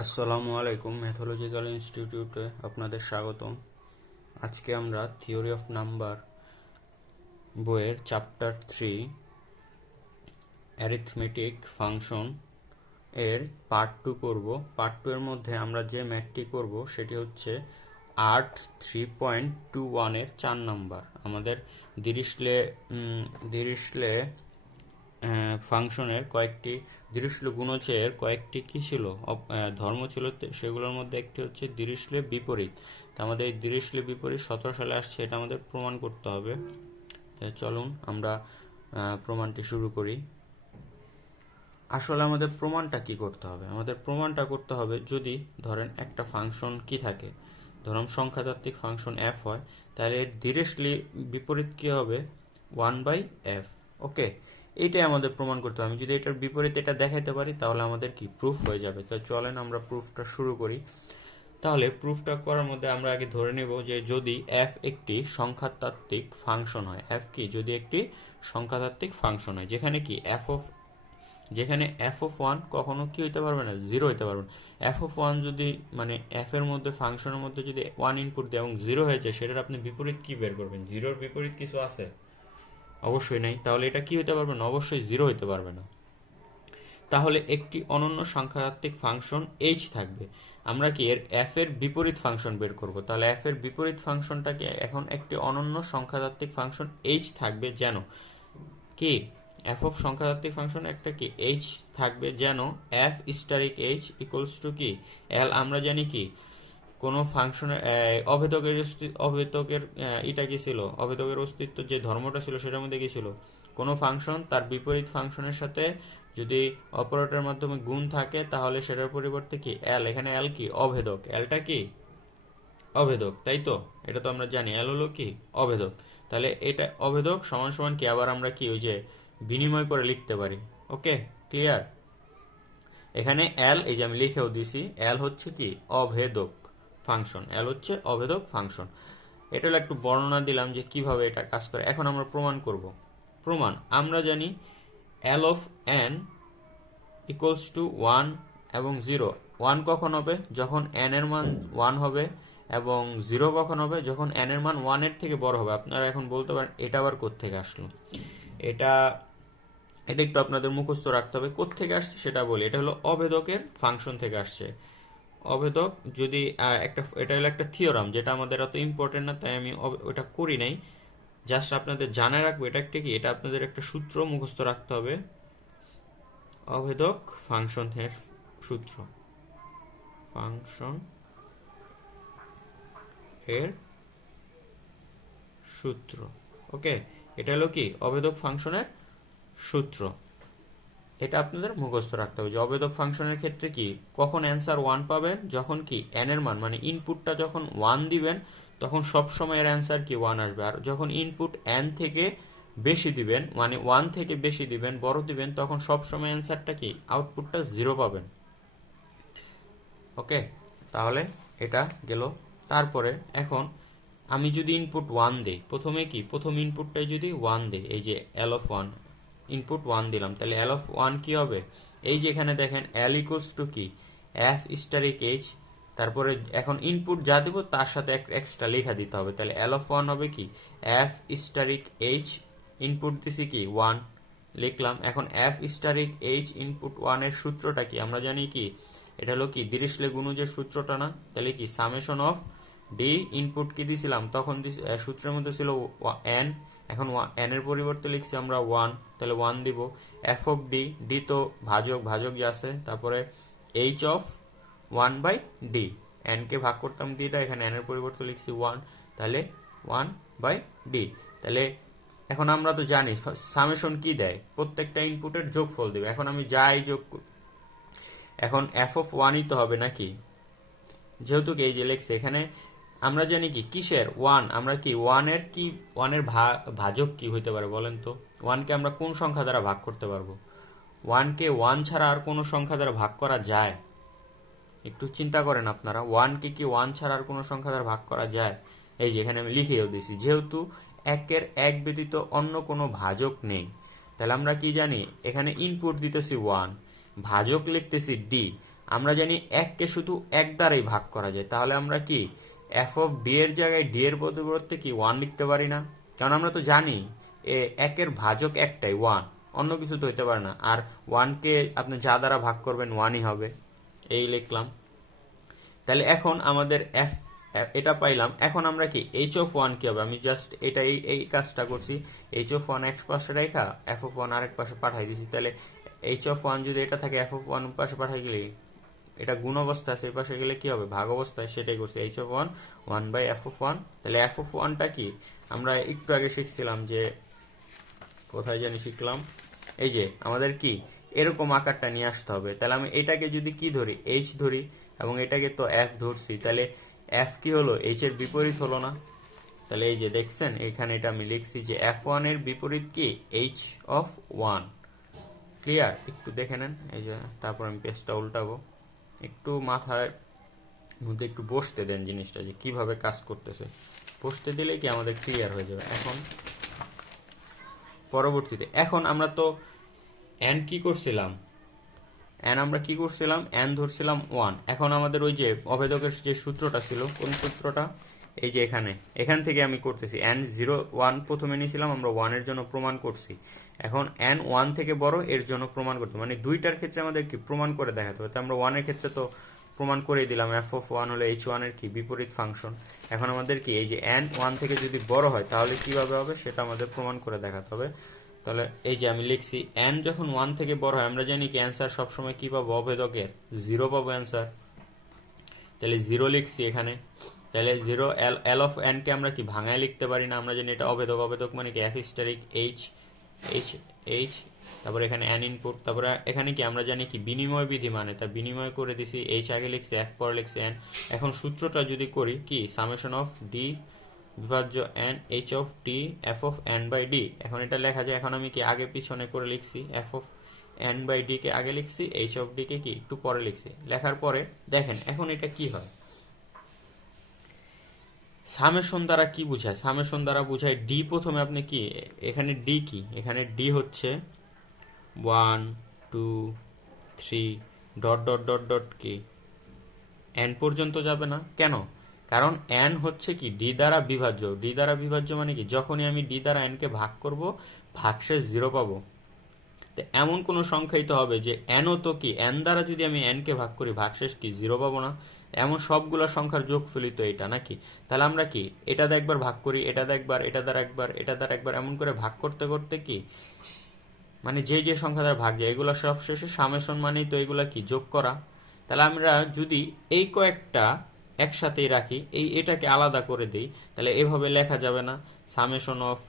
আসসালামু আলাইকুম ম্যাথোলজিক্যাল ইনস্টিটিউটে আপনাদের স্বাগতম। আজকে আমরা থিওরি অফ নাম্বার বইয়ের চ্যাপ্টার থ্রি অ্যারিথমেটিক ফাংশন এর পার্ট টু করব। পার্ট টু এর মধ্যে আমরা যে ম্যাথটি করব, সেটি হচ্ছে আট থ্রি পয়েন্ট টু ওয়ানের চার নাম্বার আমাদের দিরিশলে দিরিশলে ফাংশনের কয়েকটি দৃশ্যলে গুণচের কয়েকটি কি ছিল? ধর্ম ছিল সেগুলোর মধ্যে একটি হচ্ছে দৃশ্যলে বিপরীত। তা আমাদের এই দৃশ্যলে বিপরীত সতেরো সালে আসছে, এটা আমাদের প্রমাণ করতে হবে। চলুন আমরা প্রমাণটি শুরু করি। আসলে আমাদের প্রমাণটা কি করতে হবে? আমাদের প্রমাণটা করতে হবে যদি ধরেন একটা ফাংশন কি থাকে? ধরুন সংখ্যাতাত্ত্বিক ফাংশন এফ হয়, তাহলে এর ডিরেক্টলি বিপরীত কি হবে? One by F okay? এইটাই আমাদের প্রমাণ করতে হবে। আমি যদি এটার বিপরীত এটা দেখাইতে পারি, তাহলে আমাদের কি প্রুফ হয়ে যাবে? তো চলেন আমরা প্রুফটা শুরু করি। তাহলে প্রুফটা করার মধ্যে আমরা আগে ধরে নেব যে যদি এফ একটি সংখ্যাতাত্ত্বিক ফাংশন হয় এফ কি? যদি একটি সংখ্যাতাত্ত্বিক ফাংশন হয়, যেখানে কি এফ অফ যেখানে এফ অফ ওয়ান কখনো কি হইতে পারবে না? জিরো হইতে পারবে না। এফ অফ ওয়ান যদি মানে এফ এর মধ্যে ফাংশনের মধ্যে যদি ওয়ান ইনপুট দেয় এবং জিরো হয়ে যায়, সেটার আপনি বিপরীত কি বের করবেন? জিরোর বিপরীত কিছু আছে? অবশ্যই নাই। তাহলে এটা কি হতে পারবে না? অবশ্যই জিরো হইতে পারবে না। তাহলে একটি অনন্য সংখ্যাতাত্ত্বিক ফাংশন এইচ থাকবে। আমরা কি এর এফ এর বিপরীত ফাংশন বের করব? তাহলে এফ এর বিপরীত ফাংশনটাকে এখন একটি অনন্য সংখ্যাতাত্ত্বিক ফাংশন এইচ থাকবে যেন কি? এফ অফ সংখ্যাতাত্ত্বিক ফাংশন একটা কি? এইচ থাকবে যেন F asterisk H equals to কি? এল আমরা জানি কি? কোনো ফাংশনের অভেদকের অভেদকের এটা কি ছিল? অভেদকের অস্তিত্ব যে ধর্মটা ছিল সেটার মধ্যে কি ছিল? কোনো ফাংশন তার বিপরীত ফাংশনের সাথে যদি অপারেটরের মাধ্যমে গুণ থাকে, তাহলে সেটার পরিবর্তে কি? এল এখানে এল কি? অভেদক এলটা কি? অভেদক তাই তো? এটা তো আমরা জানি। এল হলো কি? অভেদক তাহলে এটা অভেদক সমান সমান কি? আবার আমরা কি? ওই যে বিনিময় করে লিখতে পারি। ওকে? ক্লিয়ার এখানে এল এই যে আমি লিখেও দিছি। এল হচ্ছে কি? অভেদক ফাংশন এল হচ্ছে অবেদক ফাংশন এটা হলো একটু বর্ণনা দিলাম যে কীভাবে এটা কাজ করে। এখন আমরা প্রমাণ করব। প্রমাণ, আমরা জানি L of N equals to one এবং জিরো ওয়ান কখন হবে? যখন এন এর মান ওয়ান হবে এবং জিরো কখন হবে? যখন এন এর মান ওয়ানের থেকে বড় হবে। আপনারা এখন বলতে পারেন, এটা আবার কোত্থেকে আসলো? এটা এটা একটু আপনাদের মুখস্থ রাখতে হবে। কোত্থেকে আসছে সেটা বলি। এটা হলো অবেদকের ফাংশন থেকে আসছে। অভেদক যদি একটা, এটা হলো একটা থিওরাম যেটা আমাদের অত ইম্পর্টেন্ট না, তাই আমি ওটা করি নাই। জাস্ট আপনাদের জানা রাখব, এটা একটা কি? এটা আপনাদের একটা সূত্র মুখস্থ রাখতে হবে। অভেদক ফাংশনের সূত্র। ফাংশন এর সূত্র। ওকে এটা হলো কি? অভেদক ফাংশনের সূত্র। এটা আপনাদের মুখস্থ রাখতে হবে। যে অবেদক ফাংশনের ক্ষেত্রে কি কখন অ্যান্সার ওয়ান পাবেন, যখন কি এন এর মান মানে ইনপুটটা যখন ওয়ান দিবেন, তখন সব সময় এর অ্যান্সার কি ওয়ান আসবে। আর যখন ইনপুট এন থেকে বেশি দিবেন মানে ওয়ান থেকে বেশি দিবেন, বড় দিবেন, তখন সব সময় অ্যান্সারটা কি? আউটপুটটা জিরো পাবেন। ওকে তাহলে এটা গেল। তারপরে এখন আমি যদি ইনপুট ওয়ান দিই, প্রথমে কি? প্রথম ইনপুটটাই যদি ওয়ান দিই, এই যে L of one input one দিলাম। তাহলে এল অফ ওয়ান কি হবে? এই যে এখানে দেখেন এল ইকুয়ালস টু কি? এফ স্টারিক এইচ তারপরে এখন ইনপুট যা দেবো, তার সাথে এক্সট্রা লেখা দিতে হবে। তাহলে এল অফ ওয়ান হবে কি? এফ স্টারিক এইচ ইনপুট দিছি কি? ওয়ান লিখলাম। এখন এফ স্টারিক এইচ ইনপুট ওয়ানের সূত্রটা কি? আমরা জানি কি? এটা হলো কি? দিরিশলে গুণুজের সূত্রটা না? তাহলে কি? সামেশন অফ ডি ইনপুট কি দিছিলাম? তখন সূত্রের মধ্যে ছিল এন এখন এর পরিবর্তে লিখছি আমরা ওয়ান তাহলে ওয়ান দিব। এফ অফ ডি ডি তো ভাজক ভাজক যে আছে, তারপরে H of one by D N কে ভাগ করতাম ডিটা এখানে এর পরিবর্তে লিখছি ওয়ান তাহলে ওয়ান বাই ডি তাহলে এখন আমরা তো জানি সামেশন কি দেয়? প্রত্যেকটা ইনপুটের যোগফল দেবে। এখন আমি যাই যোগ এখন এফ অফ ওয়ানই তো হবে নাকি? যেহেতু এই যে লেখছে, এখানে আমরা জানি কি? কিসের? ওয়ান আমরা কি? ওয়ানের কি? ওয়ানের ভাজক কি হইতে পারে বলেন তো? ওয়ানকে আমরা কোন সংখ্যা দ্বারা ভাগ করতে পারব? ওয়ানকে ওয়ান ছাড়া আর কোনো সংখ্যা দ্বারা ভাগ করা যায়? একটু চিন্তা করেন আপনারা। ওয়ানকে কি ওয়ান ছাড়া আর কোনো সংখ্যা দ্বারা ভাগ করা যায়? এই যে এখানে আমি লিখেও দিছি যেহেতু একের এক ব্যতীত অন্য কোনো ভাজক নেই, তাহলে আমরা কি জানি? এখানে ইনপুট দিতেছি ওয়ান ভাজক লিখতেছি ডি আমরা জানি এককে শুধু এক দ্বারাই ভাগ করা যায়। তাহলে আমরা কি? এফ অফ ডি এর জায়গায় ডি এর পরিবর্তে কি ওয়ান লিখতে পারি না? কারণ আমরা তো জানি, এ একের ভাজক একটাই ওয়ান অন্য কিছু তো হইতে পারে না। আর ওয়ানকে আপনি যা দ্বারা ভাগ করবেন ওয়ানই হবে। এই লিখলাম। তাহলে এখন আমাদের এফ এটা পাইলাম। এখন আমরা কি এইচ অফ ওয়ান কি হবে? আমি জাস্ট এটা এই এই কাজটা করছি। এইচ অফ ওয়ান এক পাশে রেখা এফ অফ ওয়ান আরেক পাশে পাঠাই দিছি। তাহলে এইচ অফ ওয়ান যদি এটা থাকে এফ অফ ওয়ান পাশে পাঠাই গেলে এটা গুণ অবস্থা, সেই পাশে গেলে কি হবে? ভাগ অবস্থায় সেটাই করছি। H of one one by F of one তাহলে এফ অফ ওয়ানটা কি? আমরা একটু আগে শিখছিলাম যে, কোথায় জানি শিখলাম। এই যে, আমাদের কি? এরকম আকারটা নিয়ে আসতে হবে। তাহলে আমি এটাকে যদি কি ধরি? এইচ ধরি, এবং এটাকে তো এফ ধরছি। তাহলে এফ কি হলো? এইচ এর বিপরীত হলো না। তাহলে এই যে দেখছেন, এখানে এটা আমি লিখছি যে এফ ওয়ানের বিপরীত কি? এইচ অফ ওয়ান ক্লিয়ার একটু দেখে নেন। এই যে, তারপর আমি পেজটা উল্টাবো। একটু মাথায় মধ্যে একটু বসতে দেন জিনিসটা যে কীভাবে কাজ করতেছে। বসতে দিলে কি আমাদের ক্লিয়ার হয়ে যাবে। এখন, পরবর্তীতে, এখন আমরা তো এন কি করছিলাম? এন আমরা কি করছিলাম? এন ধরছিলাম ওয়ান এখন আমাদের ওই যে অভেদকের যে সূত্রটা ছিল, কোন সূত্রটা? এই যে এখানে, এখান থেকে আমি করতেছি। এন জিরো ওয়ান প্রথমে নিয়েছিলাম, আমরা ওয়ানের জন্য প্রমাণ করছি। এখন এন ওয়ান থেকে বড়, এর জন্য প্রমাণ করতে। মানে দুইটার ক্ষেত্রে আমাদের কি? প্রমাণ করে দেখাতে হবে। তো আমরা ওয়ানের ক্ষেত্রে তো প্রমাণ করেই দিলাম। এফ অফ ওয়ান হলো এইচ ওয়ানের কি? বিপরীত ফাংশন এখন আমাদের কি? এই যে এন ওয়ান থেকে যদি বড় হয়, তাহলে কীভাবে হবে? সেটা আমাদের প্রমাণ করে দেখাতে হবে। তাহলে এই যে আমি লিখছি এন যখন ওয়ান থেকে বড় হয়, আমরা জানি কি অ্যান্সার সবসময় কি পাবো? অভেদকের। জিরো পাবো অ্যান্সার তাহলে জিরো লিখছি এখানে। তাহলে zero L L of N কে আমরা কি ভাঙায় লিখতে পারি না? আমরা জানি এটা অবেদক অবেদক মানে কি? F stearic H H H তারপর এখানে এন ইনপুট তারপরে এখানে কি? আমরা জানি কি? বিনিময় বিধি মানে তা বিনিময় করে দিছি এইচ আগে লিখছি এফ পরে লিখছি এন এখন সূত্রটা যদি করি, কি? সামেশন অফ ডি বিভাজ্য N H of D F of N by D এখন এটা লেখা যায়, এখন আমি কি আগে পিছনে করে লিখছি F of N by D কে আগে লিখছি এইচ অফ ডি কে কি? একটু পরে লিখছি। লেখার পরে দেখেন, এখন এটা কি হয়? সামেশন দ্বারা কি বুঝায়? সামেশন দ্বারা বুঝায় ডি প্রথমে আপনি কি? এখানে ডি কি? এখানে ডি হচ্ছে one two three dot dot dot dot কি এন পর্যন্ত যাবে না। কেন? কারণ এন হচ্ছে কি? ডি দ্বারা বিভাজ্য। ডি দ্বারা বিভাজ্য মানে কি? যখনই আমি ডি দ্বারা এনকে ভাগ করব, ভাগশেষ জিরো পাবো। তো এমন কোন সংখ্যাই তো হবে যে এনও তো কি? এন দ্বারা যদি আমি এনকে ভাগ করি, ভাগশেষ কি? জিরো পাবো না। এমন সবগুলো সংখ্যার যোগ ফলিত এটা নাকি? তাহলে আমরা কি, এটা একবার ভাগ করি, এটা একবার, এটা দ্বারা একবার এটা দ্বারা একবার এমন করে ভাগ করতে করতে কি? মানে যে যে সংখ্যা দ্বারা ভাগ যায়, এগুলো সব শেষে সামেশন মানেই তো এগুলা কি, যোগ করা? তাহলে আমরা যদি এই কয়েকটা একসাথেই রাখি, এই এটাকে আলাদা করে দিই, তাহলে এভাবে লেখা যাবে না, সামেশন অফ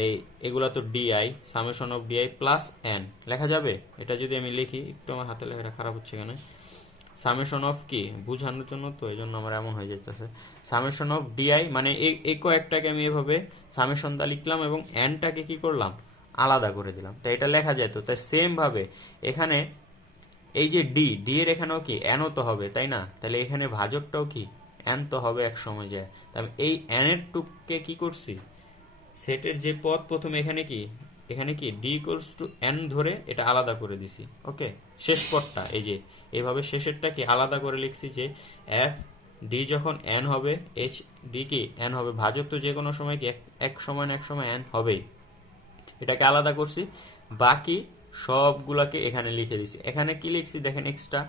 এই, এগুলা তো D I summation of D I plus N লেখা যাবে? এটা যদি আমি লিখি, একটু আমার হাতে লেখাটা খারাপ হচ্ছে এখানে সামেশন অফ কি? বুঝানোর জন্য তো এই জন্য আমার এমন হয়ে যাইতেছে। সামেশন অফ ডিআই মানে এই কয়েকটাকে আমি এভাবে সামেশন দা লিখলাম এবং এনটাকে কি করলাম? আলাদা করে দিলাম। তো এটা লেখা যায় তো? তাই সেম ভাবে এখানে এই যে ডি ডি এর এখানেও কি? এনও তো হবে, তাই না? তাহলে এখানে ভাজকটাও কি? এন তো হবে এক সময় যায়। তাহলে এই এর টুককে কি করছি? সেটের যে পদ প্রথমে এখানে কি? এখানে কি ডি ইকুয়ালস টু এন ধরে এটা আলাদা করে দিছি ওকে শেষ পদটা, এই যে, এভাবে শেষেরটা কি আলাদা করে লিখছি যে এফ ডি যখন এন হবে এইচ ডি কি এন হবে, ভাজক তো যে কোনো সময় কি এক- সময় না এক সময় এন হবেই। এটাকে আলাদা করছি, বাকি সবগুলাকে এখানে লিখে দিছি। এখানে কি লিখছি দেখেন এক্সট্রা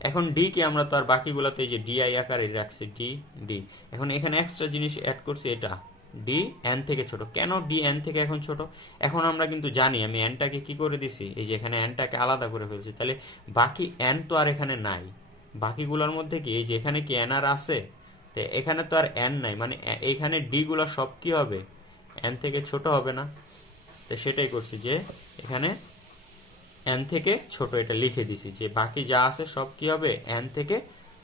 এখন ডি কে আমরা তো আর বাকিগুলোতে এই যে ডিআই আকারে রাখছি ডি ডি এখন এখানে এক্সট্রা জিনিস অ্যাড করছি এটা ডি এন থেকে ছোট। কেন ডি এন থেকে এখন ছোট? এখন আমরা কিন্তু জানি, আমি এনটাকে কি করে দিছি? এই যে এখানে এনটাকে আলাদা করে ফেলছি। তাহলে বাকি এন তো আর এখানে নাই। বাকিগুলোর মধ্যে কি? এই যে এখানে কি এন আর আছে? তো এখানে তো আর এন নাই। মানে এখানে ডি গুলো সব কি হবে? এন থেকে ছোট হবে না। তো সেটাই করছি যে এখানে এন থেকে ছোট এটা লিখে দিছি যে বাকি যা আছে সব কি হবে? এন থেকে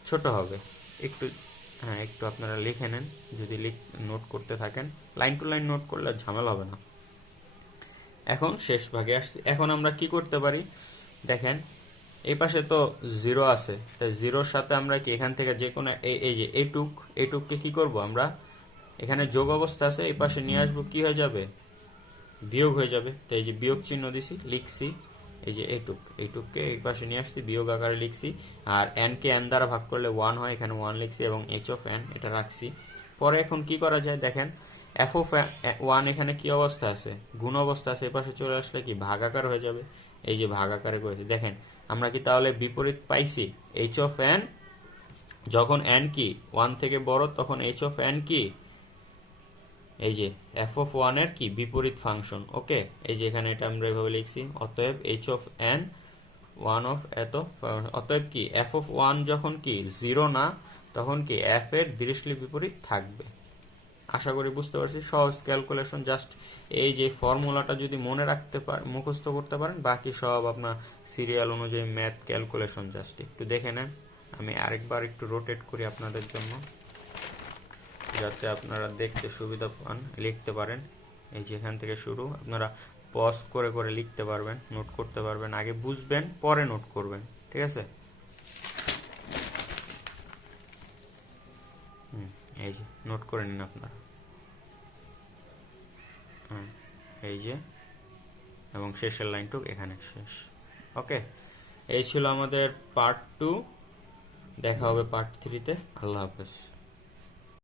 ছোট হবে। একটু হ্যাঁ একটু আপনারা লিখে নেন, যদি লিখ নোট করতে থাকেন। লাইন টু লাইন নোট করলে ঝামেলা হবে না। এখন শেষ ভাগে আসছি। এখন আমরা কি করতে পারি? দেখেন, এই পাশে তো জিরো আছে। তাই জিরোর সাথে আমরা কি এখান থেকে যে কোনো এই এই যে এইটুক, এইটুককে কি করব আমরা? এখানে যোগ অবস্থা আছে, এই পাশে নিয়ে আসব, কি হয়ে যাবে? বিয়োগ হয়ে যাবে। তো এই যে বিয়োগ চিহ্ন দিছি, লিখছি। এই যে এইটুক এইটুককে এই পাশে নিয়ে আসছি, বিয়োগ আকারে লিখছি, আর এন কে এন দ্বারা ভাগ করলে ওয়ান হয়, এখানে ওয়ান লিখছি এবং এইচ অফ এন এটা রাখছি। পরে এখন কি করা যায় দেখেন এফ অফ ওয়ান এখানে কি অবস্থা আছে? গুণ অবস্থা আছে পাশে চলে আসলে কি ভাগাকার হয়ে যাবে। এই যে ভাগাকারে করেছি, দেখেন, আমরা কি তাহলে বিপরীত পাইছি? এইচ অফ এন যখন এন কি ওয়ান থেকে বড়, তখন এইচ অফ এন কি? এই যে এফ অফ ওয়ানের কি? বিপরীত ফাংশন ওকে এই যে, এখানে এটা আমরা এভাবে লিখছি। অতএব H of N one of এত অতএব কি? এফ অফ ওয়ান যখন কি? জিরো না, তখন কি এফ এর ডিরেক্টলি বিপরীত থাকবে। আশা করি বুঝতে পারছি। সহজ ক্যালকুলেশন জাস্ট এই যে ফর্মুলাটা যদি মনে রাখতে পারেন মুখস্থ করতে পারেন, বাকি সব আপনার সিরিয়াল অনুযায়ী ম্যাথ ক্যালকুলেশন জাস্ট একটু দেখে নেন। আমি আরেকবার একটু রোটেট করি আপনাদের জন্য। যাতে আপনারা দেখতে সুবিধা পান, লিখতে পারেন। এই যেখান থেকে শুরু, আপনারা পজ করে করে লিখতে পারবেন নোট করতে পারবেন, আগে বুঝবেন, পরে নোট করবেন, ঠিক আছে? এই যে নোট করে নিন আপনারা। এই যে, এবং শেষের লাইনটুক এখানে শেষ। ওকে, এই ছিল আমাদের পার্ট টু দেখা হবে পার্ট থ্রিতে আল্লাহ হাফেজ।